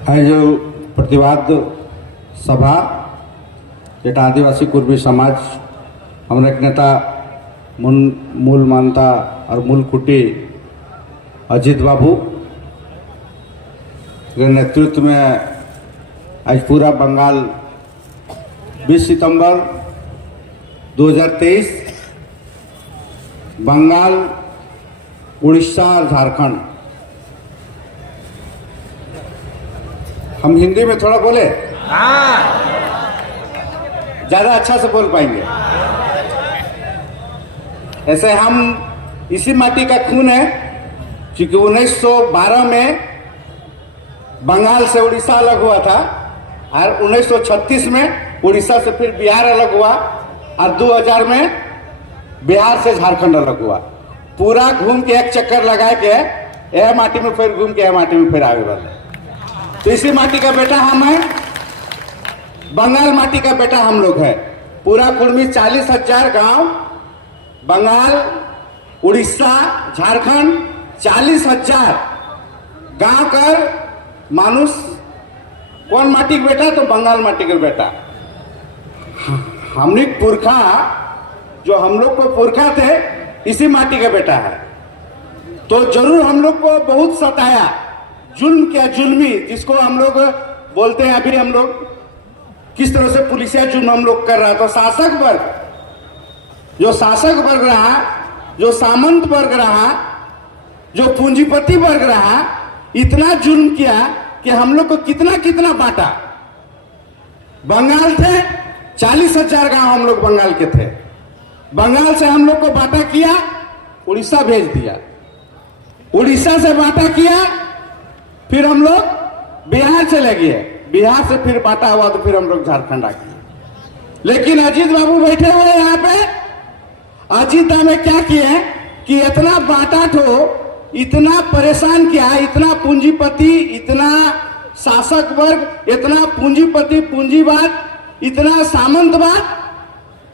आज जो प्रतिवाद सभा जेटा आदिवासी कुर्मी समाज हमारे एक नेता मूल मानता और मूल कुटी अजीत बाबू के नेतृत्व में आज पूरा बंगाल 20 सितंबर 2023 बंगाल, उड़ीसा और झारखंड। हम हिंदी में थोड़ा बोले, ज्यादा अच्छा से बोल पाएंगे। ऐसे हम इसी माटी का खून है, क्योंकि 1912 में बंगाल से उड़ीसा अलग हुआ था और 1936 में उड़ीसा से फिर बिहार अलग हुआ और 2000 में बिहार से झारखंड अलग हुआ। पूरा घूम के एक चक्कर लगा के यह माटी में फिर घूम के यह माटी में फिर आगे बढ़े। तो इसी माटी का बेटा हम हैं, बंगाल माटी का बेटा हम लोग हैं। पूरा कुर्मी 40,000 गांव, बंगाल, उड़ीसा, झारखंड 40,000 गांव कर मानुष कौन माटी का बेटा? तो बंगाल माटी का बेटा। हमने पुरखा, जो हम लोग को पुरखा थे, इसी माटी का बेटा है। तो जरूर हम लोग को बहुत सताया, जुल्म किया, जुल्मी जिसको हम लोग बोलते हैं। अभी हम लोग किस तरह से पुलिसिया जुल्म हम लोग कर रहा। तो शासक वर्ग, जो शासक वर्ग रहा, जो सामंत वर्ग रहा, जो पूंजीपति वर्ग रहा, इतना जुल्म किया कि हम लोग को कितना कितना बांटा। बंगाल थे 40,000 गांव, हम लोग बंगाल के थे। बंगाल से हम लोग को बांटा किया, उड़ीसा भेज दिया। उड़ीसा से बांटा किया, फिर हम लोग बिहार चले गए। बिहार से फिर बांटा हुआ तो फिर हम लोग झारखंड आ गए। लेकिन अजीत बाबू बैठे हुए यहाँ पे, अजीत हमें क्या किए कि इतना बांटा ठो, इतना परेशान किया, इतना पूंजीपति, इतना शासक वर्ग, इतना पूंजीपति, पूंजीवाद, इतना सामंतवाद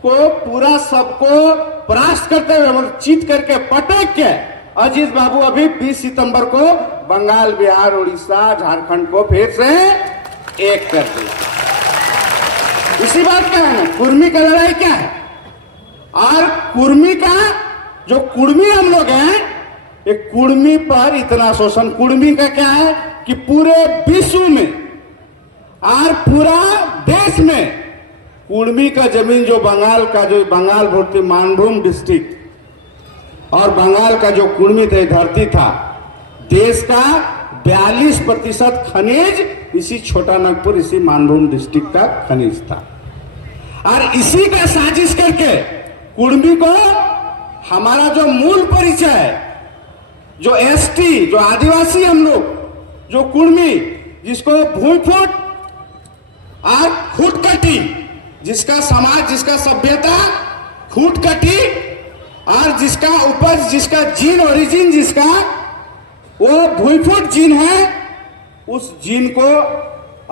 को पूरा सबको परास्त करते हुए, मतलब चीत करके, पटक के अजीत बाबू अभी 20 सितंबर को बंगाल, बिहार, उड़ीसा, झारखंड को फिर से एक कर दिया। इसी बात का है ना, कुर्मी का लड़ाई क्या है। और कुर्मी का जो कुर्मी हम लोग हैं, एक कुर्मी पर इतना शोषण। कुर्मी का क्या है कि पूरे विश्व में और पूरा देश में कुर्मी का जमीन, जो बंगाल का, जो बंगाल भूर्ती मानभूम डिस्ट्रिक्ट और बंगाल का जो कुर्मी थे, धरती था, देश का 42% खनिज इसी छोटा नागपुर, इसी मानभूम डिस्ट्रिक्ट का खनिज था। और इसी का साजिश करके कुर्मी को हमारा जो मूल परिचय है, जो एसटी, जो आदिवासी हम लोग, जो कुर्मी, जिसको भूमिफूट और खूटकटी, जिसका समाज, जिसका सभ्यता खूटकटी और जिसका उपज, जिसका जीन ओरिजिन, जिसका वो भूमिफूट जीन है, उस जीन को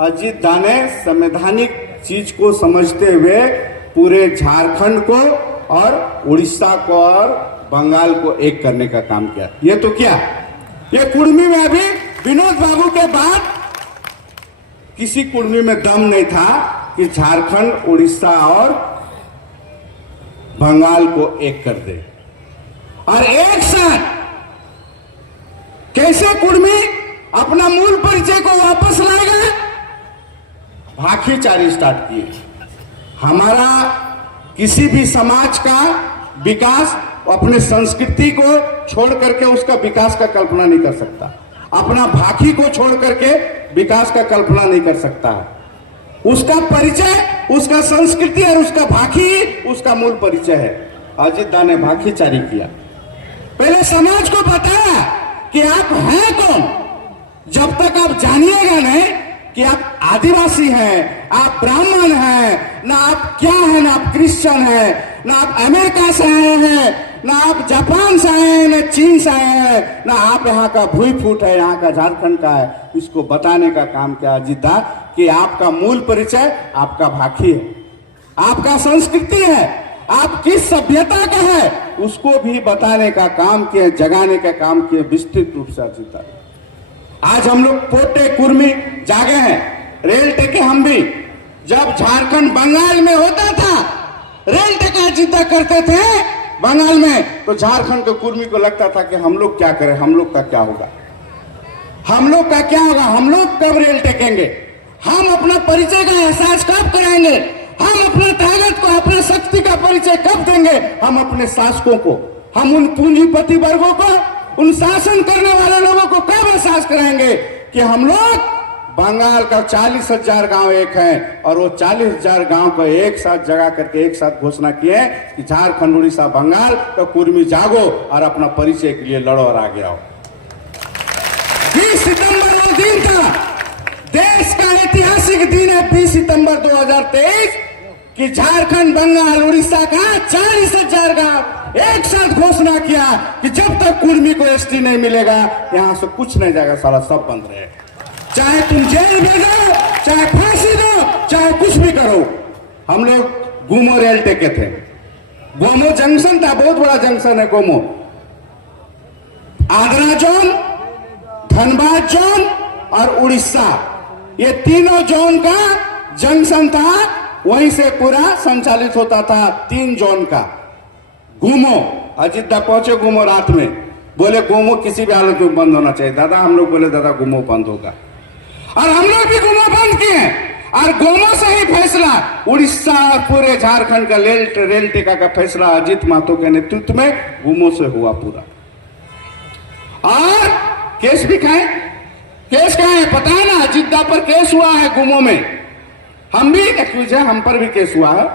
अजीत दा ने संवैधानिक चीज को समझते हुए पूरे झारखंड को और उड़ीसा को और बंगाल को एक करने का काम किया। ये तो क्या, ये कुर्मी में अभी विनोद बाबू के बाद किसी कुर्मी में दम नहीं था कि झारखंड, उड़ीसा और बंगाल को एक कर दे। और एक साथ कैसे कुर्मी अपना मूल परिचय को वापस लाएगा? भाखीचारी स्टार्ट किए। हमारा किसी भी समाज का विकास अपने संस्कृति को छोड़ करके उसका विकास का कल्पना नहीं कर सकता। अपना भाखी को छोड़ करके विकास का कल्पना नहीं कर सकता है। उसका परिचय, उसका संस्कृति और उसका भाखी उसका मूल परिचय है। अजीत दा ने भाखीचारी किया। पहले समाज को बताया कि आप हैं कौन। जब तक आप जानिएगा नहीं कि आप आदिवासी हैं, आप ब्राह्मण हैं, ना आप क्या हैं, ना आप क्रिश्चियन हैं, ना आप अमेरिका से आए हैं, ना आप जापान से आए हैं, ना चीन से आए हैं, ना आप यहाँ का भूमिफूट है, यहाँ का झारखंड का है। इसको बताने का काम किया अजीत दा कि आपका मूल परिचय आपका भाखी है, आपका संस्कृति है, आप किस सभ्यता का है, उसको भी बताने का काम किया, जगाने का काम किया विस्तृत रूप से अजीत दा। आज हम लोग पोटे कुर्मी जागे हैं, रेल टेके हम भी। जब झारखंड बंगाल में होता था, रेल टेका जिद्दा करते थे बंगाल में, तो झारखंड के कुर्मी को लगता था कि हम लोग क्या करें, हम लोग का क्या होगा, हम लोग का क्या होगा, हम लोग कब रेल टेकेंगे, हम अपना परिचय का एहसास कब कराएंगे, हम अपना ताकत को, अपने शक्ति का परिचय कब देंगे, हम अपने शासकों को, हम उन पूंजीपति वर्गों को, उन शासन करने वाले लोगों को कब एहसास कराएंगे कि हम लोग बंगाल का 40,000 गांव एक हैं, और वो 40,000 गांव को एक साथ जगा करके एक साथ घोषणा किए कि झारखंड, उड़ीसा, बंगाल तो कुर्मी जागो और अपना परिचय के लिए लड़ो और आगे आओ। 20 सितंबर वो दिन था, देश का ऐतिहासिक दिन है 20 सितंबर 2023, कि झारखंड, बंगाल, उड़ीसा का 40,000 गांव एक साथ घोषणा किया कि जब तक कुर्मी को एसटी नहीं मिलेगा यहां से कुछ नहीं जाएगा, साला सब बंद रहे, चाहे तुम जेल भेजो, चाहे फांसी दो, चाहे कुछ भी करो। हम लोग गोमो रेल टेके थे, गोमो जंक्शन था, बहुत बड़ा जंक्शन है गोमो, आगरा जोन, धनबाद जोन और उड़ीसा, ये तीनों जोन का जंक्शन था, वहीं से पूरा संचालित होता था 3 जोन का। गोमो अजित पहुंचे गोमो रात में, बोले गोमो किसी भी हालत में बंद होना चाहिए। दादा, हम लोग बोले दादा गोमो बंद होगा, और हम लोग भी गोमो बंद किए, और गोमो से ही फैसला उड़ीसा और पूरे झारखंड का रेल टेका का फैसला अजित महतो के नेतृत्व में गोमो से हुआ पूरा। और केस भी खाए, केस कहा है पता है ना, अजित पर केस हुआ है गोमो में, हम भी एक्यूज है, हम पर भी केस हुआ है,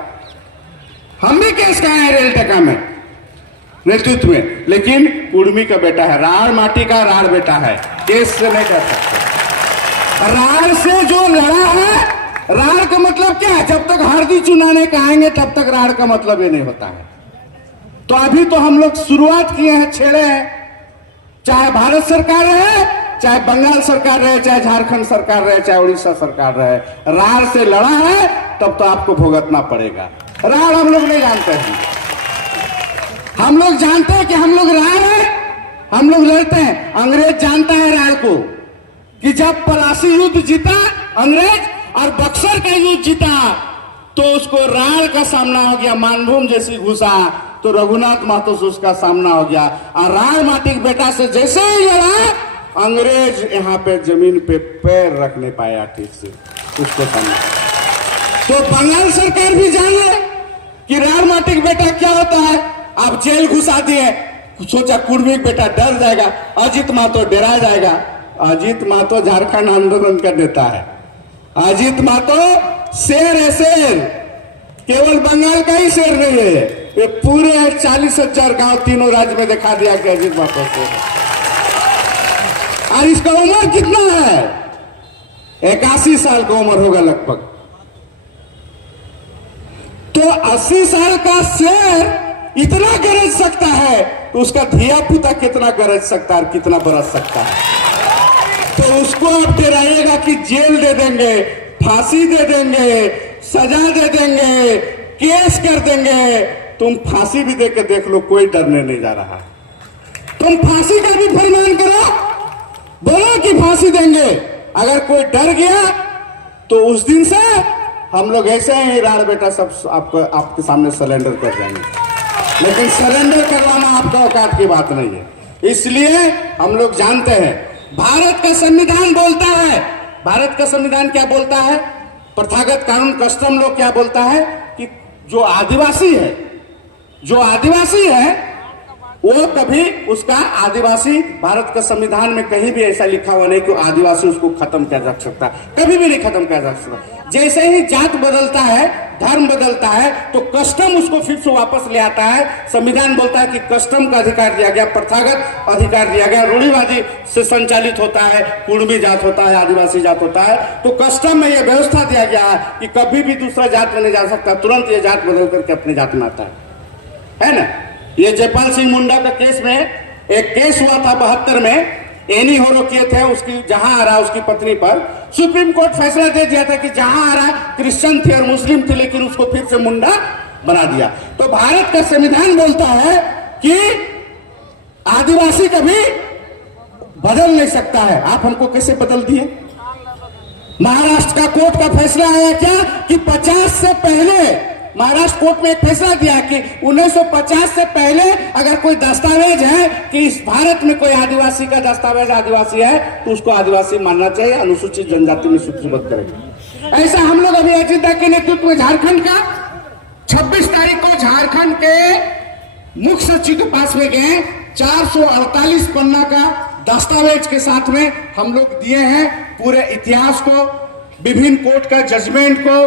हम भी केस खाए हैं रेल टेका में नेतृत्व में, लेकिन कुर्मी का बेटा है, राड़ माटी का राड़ बेटा है, केस से नहीं कर सकते। राड़ से जो लड़ा है, राड़ का मतलब क्या है, जब तक हरदी चुनाने का आएंगे तब तक राड़ का मतलब ये नहीं होता है। तो अभी तो हम लोग शुरुआत किए हैं, छेड़े हैं, चाहे भारत सरकार रहे, चाहे बंगाल सरकार रहे, चाहे झारखंड सरकार रहे, चाहे उड़ीसा सरकार रहे, राड़ से लड़ा है तब तो आपको भुगतना पड़ेगा। राड़ हम लोग नहीं जानते हैं, हम लोग जानते हैं कि हम लोग राड़ है, हम लोग लड़ते हैं। अंग्रेज जानता है राड़ को, कि जब पलासी युद्ध जीता अंग्रेज और बक्सर का युद्ध जीता, तो उसको राड़ का सामना हो गया, मानभूम जैसी घुसा, तो रघुनाथ महतो से उसका सामना हो गया, और राड़ माटी के बेटा से जैसे ही लड़ा, अंग्रेज यहाँ पे जमीन पे पैर रख नहीं पाया ठीक से, उसको समझा। तो बंगाल सरकार भी जाने कि राड़ माटी का बेटा क्या होता है, आप जेल घुसा दिए, सोचा कुर्मी का बेटा डर जाएगा, अजित महतो डरा जाएगा। अजित महतो झारखंड आंदोलन का नेता है, अजित महतो शेर है, शेर, केवल बंगाल का ही शेर नहीं है, ये पूरे 40,000 गांव तीनों राज्य में दिखा दिया कि अजित महतो शेर है। और इसका उम्र कितना है, 81 साल का उम्र होगा लगभग। तो 80 साल का शेर इतना गरज सकता है, तो उसका धिया पुता कितना गरज सकता है, कितना बरस सकता है। तो उसको आप डराइएगा कि जेल दे देंगे, फांसी दे देंगे, सजा दे देंगे, केस कर देंगे। तुम फांसी भी दे के देख लो, कोई डरने नहीं जा रहा। तुम फांसी का भी फरमान करो, बोलो कि फांसी देंगे, अगर कोई डर गया तो उस दिन से हम लोग ऐसे ही राड़ बेटा सब आपके सामने सरेंडर कर जाएंगे। लेकिन सरेंडर करवाना आपका औकात की बात नहीं है। इसलिए हम लोग जानते हैं, भारत का संविधान बोलता है, भारत का संविधान क्या बोलता है, प्रथागत कानून कस्टम लॉ क्या बोलता है कि जो आदिवासी है, जो आदिवासी है वो कभी उसका आदिवासी, भारत का संविधान में कहीं भी ऐसा लिखा हुआ नहीं कि आदिवासी उसको खत्म किया जा सकता, कभी भी नहीं खत्म किया जा सकता। जैसे ही जात बदलता है, धर्म बदलता है, तो कस्टम उसको फिर से वापस ले आता है। संविधान बोलता है कि कस्टम का अधिकार दिया गया, प्रथागत अधिकार दिया गया, रूढ़िवादी से संचालित होता है, कुर्मी जात होता है, आदिवासी जात होता है, तो कस्टम में यह व्यवस्था दिया गया है कि कभी भी दूसरा जात में नहीं जा सकता, तुरंत ये जात बदल करके अपनी जात में आता है ना। ये जयपाल सिंह मुंडा का केस में एक केस हुआ था 72 में, एनी होरो किए थे, उसकी जहां आ रहा उसकी पत्नी पर, सुप्रीम कोर्ट फैसला दे दिया था कि जहां आ रहा क्रिश्चियन थी और मुस्लिम थी, लेकिन उसको फिर से मुंडा बना दिया। तो भारत का संविधान बोलता है कि आदिवासी कभी बदल नहीं सकता है। आप हमको कैसे बदल दिए? महाराष्ट्र का कोर्ट का फैसला आया क्या कि 50 से पहले, महाराष्ट्र कोर्ट में एक फैसला दिया कि 1950 से पहले अगर कोई दस्तावेज है कि इस भारत में कोई आदिवासी का दस्तावेज आदिवासी है तो उसको आदिवासी मानना चाहिए, अनुसूचित जनजाति में सूचीबद्ध करेंगे। ऐसा हम लोग अभी अजीत दा के नेतृत्व में झारखंड का 26 तारीख को झारखंड के मुख्य सचिव के पास में गए, 448 पन्ना का दस्तावेज के साथ में हम लोग दिए हैं पूरे इतिहास को, विभिन्न कोर्ट का जजमेंट को,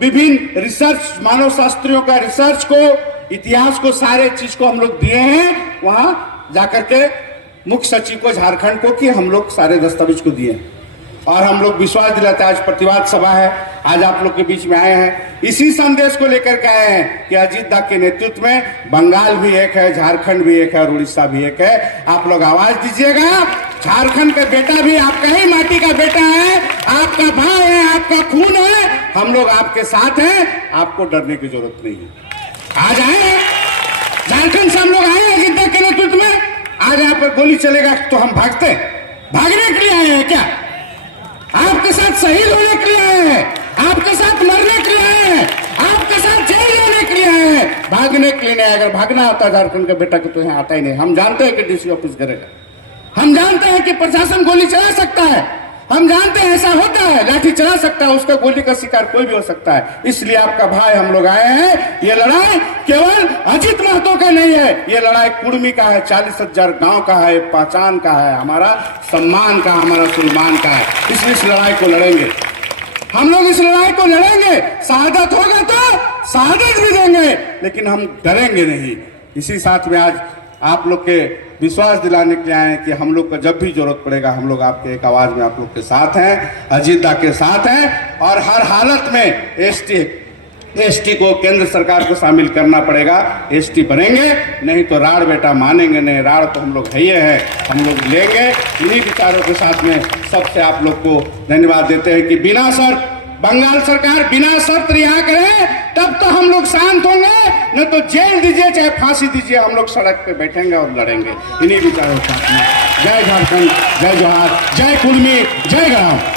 विभिन्न रिसर्च, मानव शास्त्रियों का रिसर्च को, इतिहास को, सारे चीज को हम लोग दिए हैं वहां जाकर के मुख्य सचिव को झारखंड को कि हम लोग सारे दस्तावेज को दिए। और हम लोग विश्वास दिलाते हैं, आज प्रतिवाद सभा है, आज आप लोग के बीच में आए हैं, इसी संदेश को लेकर के आए हैं कि अजीत दा के नेतृत्व में बंगाल भी एक है, झारखंड भी एक है और उड़ीसा भी एक है। आप लोग आवाज दीजिएगा। झारखंड का बेटा भी आपका ही माटी का बेटा है, आपका भाई है, आपका खून है, हम लोग आपके साथ हैं, आपको डरने की जरूरत नहीं है। आज आए झारखंड से, हम लोग आए अजीत दा के नेतृत्व में। आज यहाँ पर गोली चलेगा तो हम भागते, भागने के लिए आए हैं क्या? आपके साथ शहीद होने के लिए आए हैं, आपके साथ मरने के लिए आए हैं, आपके साथ जेल जाने के लिए आए हैं, भागने के लिए नहीं। अगर भागना होता झारखंड का बेटा को तो यहाँ आता ही नहीं। हम जानते हैं कि डीसी ऑफिस करेगा, हम जानते हैं कि प्रशासन गोली चला सकता है, हम जानते हैं ऐसा होता है, लाठी चला सकता है, उसका गोली का शिकार कोई भी हो सकता है। इसलिए आपका भाई हम लोग आए हैं। ये लड़ाई केवल अजीत महतो का नहीं है, ये लड़ाई कुर्मी का है, 40,000 गांव का है, पहचान का है, हमारा सम्मान का, हमारा सुलमान का है। इसलिए इस लड़ाई को लड़ेंगे हम लोग, इस लड़ाई को लड़ेंगे। शहादत होगा तो शहादत भी देंगे, लेकिन हम डरेंगे नहीं। इसी साथ में आज आप लोग के विश्वास दिलाने के लिए आए हैं कि हम लोग को जब भी जरूरत पड़ेगा हम लोग आपके एक आवाज में आप लोग के साथ हैं, अजीत दा के साथ हैं। और हर हालत में एसटी को केंद्र सरकार को शामिल करना पड़ेगा। एसटी बनेंगे, नहीं तो राड़ बेटा मानेंगे नहीं। राड़ तो हम लोग है, हम लोग लेंगे। इन्हीं विचारों के साथ में सबसे आप लोग को धन्यवाद देते हैं कि बिना शर्त बंगाल सरकार बिना शर्त रिहा करे तब तो हम लोग शांत होंगे, न तो जेल दीजिए चाहे फांसी दीजिए, हम लोग सड़क पे बैठेंगे और लड़ेंगे। इन्हीं विचारों के साथ में जय झारखंड, जय जोहार, जय कुर्मी, जय गढ़वाल।